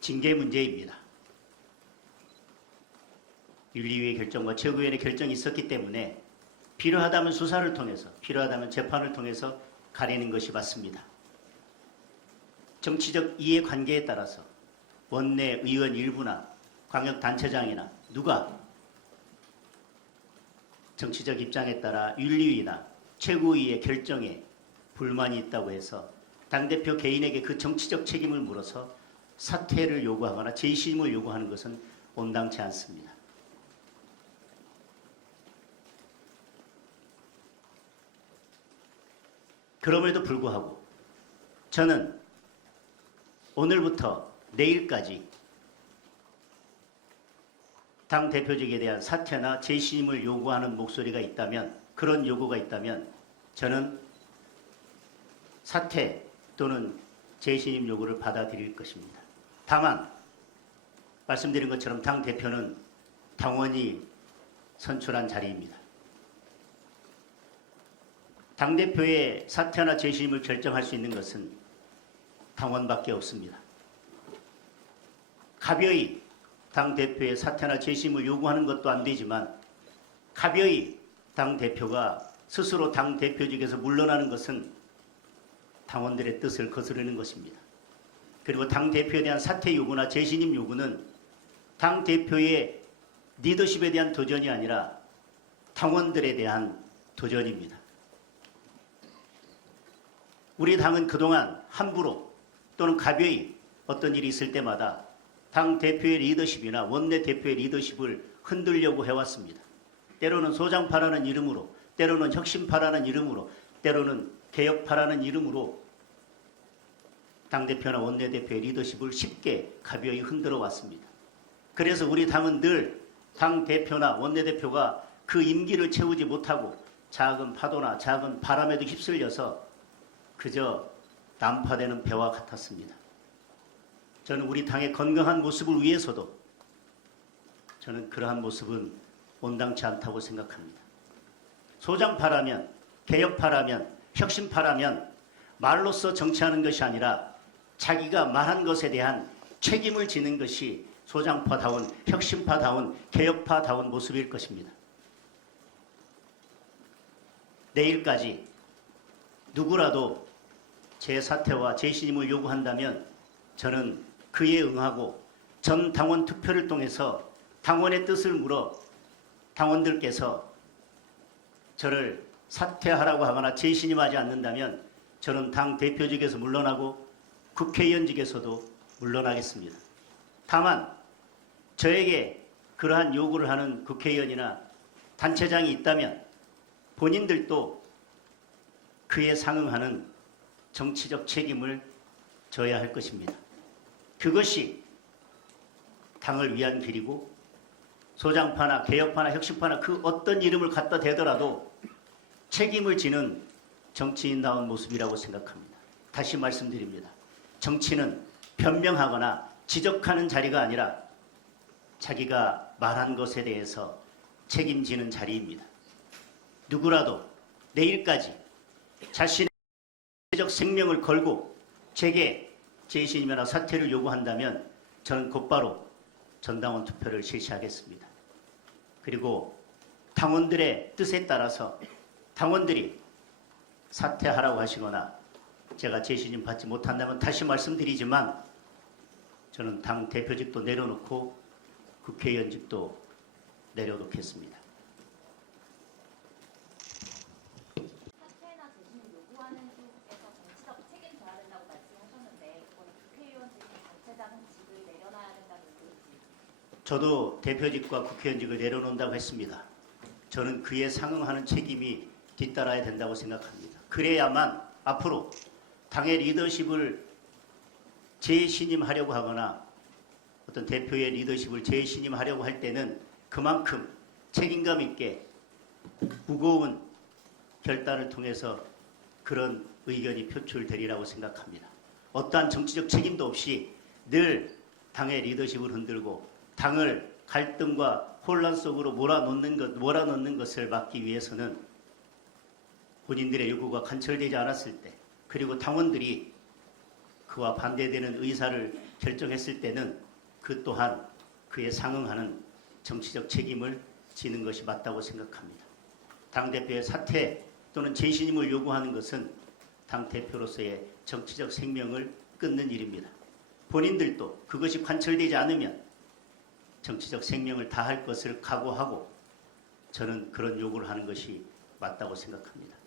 징계 문제입니다. 윤리위의 결정과 최고위원회 결정이 있었기 때문에 필요하다면 수사를 통해서, 필요하다면 재판을 통해서 가리는 것이 맞습니다. 정치적 이해관계에 따라서 원내 의원 일부나 광역단체장이나 누가 정치적 입장에 따라 윤리위나 최고위의 결정에 불만이 있다고 해서 당대표 개인에게 그 정치적 책임을 물어서 사퇴를 요구하거나 재심을 요구하는 것은 온당치 않습니다. 그럼에도 불구하고 저는 오늘부터 내일까지 당 대표직에 대한 사퇴나 재신임을 요구하는 목소리가 있다면, 그런 요구가 있다면 저는 사퇴 또는 재신임 요구를 받아들일 것입니다. 다만 말씀드린 것처럼 당 대표는 당원이 선출한 자리입니다. 당대표의 사퇴나 재신임을 결정할 수 있는 것은 당원밖에 없습니다. 가벼이 당대표의 사퇴나 재심을 요구하는 것도 안 되지만 가벼이 당대표가 스스로 당대표직에서 물러나는 것은 당원들의 뜻을 거스르는 것입니다. 그리고 당대표에 대한 사퇴 요구나 재신임 요구는 당대표의 리더십에 대한 도전이 아니라 당원들에 대한 도전입니다. 우리 당은 그동안 함부로 또는 가벼이 어떤 일이 있을 때마다 당 대표의 리더십이나 원내 대표의 리더십을 흔들려고 해왔습니다. 때로는 소장파라는 이름으로, 때로는 혁신파라는 이름으로, 때로는 개혁파라는 이름으로 당대표나 원내대표의 리더십을 쉽게 가벼이 흔들어 왔습니다. 그래서 우리 당은 늘 당대표나 원내대표가 그 임기를 채우지 못하고 작은 파도나 작은 바람에도 휩쓸려서 그저 난파되는 배와 같았습니다. 저는 우리 당의 건강한 모습을 위해서도 저는 그러한 모습은 온당치 않다고 생각합니다. 소장파라면, 개혁파라면, 혁신파라면 말로써 정치하는 것이 아니라 자기가 말한 것에 대한 책임을 지는 것이 소장파다운, 혁신파다운, 개혁파다운 모습일 것입니다. 내일까지 누구라도 제 사퇴와 재신임을 요구한다면 저는 그에 응하고 전 당원 투표를 통해서 당원의 뜻을 물어 당원들께서 저를 사퇴하라고 하거나 재신임하지 않는다면 저는 당 대표직에서 물러나고 국회의원직에서도 물러나겠습니다. 다만 저에게 그러한 요구를 하는 국회의원이나 단체장이 있다면 본인들도 그에 상응하는 정치적 책임을 져야 할 것입니다. 그것이 당을 위한 길이고 소장파나 개혁파나 혁신파나 그 어떤 이름을 갖다 대더라도 책임을 지는 정치인다운 모습이라고 생각합니다. 다시 말씀드립니다. 정치는 변명하거나 지적하는 자리가 아니라 자기가 말한 것에 대해서 책임지는 자리입니다. 누구라도 내일까지 자신의 적 생명을 걸고 제게 재신임이나 사퇴를 요구한다면 저는 곧바로 전당원 투표를 실시하겠습니다. 그리고 당원들의 뜻에 따라서 당원들이 사퇴하라고 하시거나 제가 재신임 받지 못한다면 다시 말씀드리지만 저는 당 대표직도 내려놓고 국회의원직도 내려놓겠습니다. 사퇴나 재신임 요구하는 쪽에서 정치적 책임 져야 된다고 말씀하셨는데 그건 국회의원직, 단체장직을 내려놔야 된다는 의지. 저도 대표직과 국회의원직을 내려놓는다고 했습니다. 저는 그에 상응하는 책임이 뒤따라야 된다고 생각합니다. 그래야만 앞으로 당의 리더십을 재신임하려고 하거나 어떤 대표의 리더십을 재신임하려고 할 때는 그만큼 책임감 있게 무거운 결단을 통해서 그런 의견이 표출되리라고 생각합니다. 어떠한 정치적 책임도 없이 늘 당의 리더십을 흔들고 당을 갈등과 혼란 속으로 몰아넣는 것을 막기 위해서는 본인들의 요구가 관철되지 않았을 때, 그리고 당원들이 그와 반대되는 의사를 결정했을 때는 그 또한 그에 상응하는 정치적 책임을 지는 것이 맞다고 생각합니다. 당대표의 사퇴 또는 재신임을 요구하는 것은 당대표로서의 정치적 생명을 끊는 일입니다. 본인들도 그것이 관철되지 않으면 정치적 생명을 다할 것을 각오하고 저는 그런 요구를 하는 것이 맞다고 생각합니다.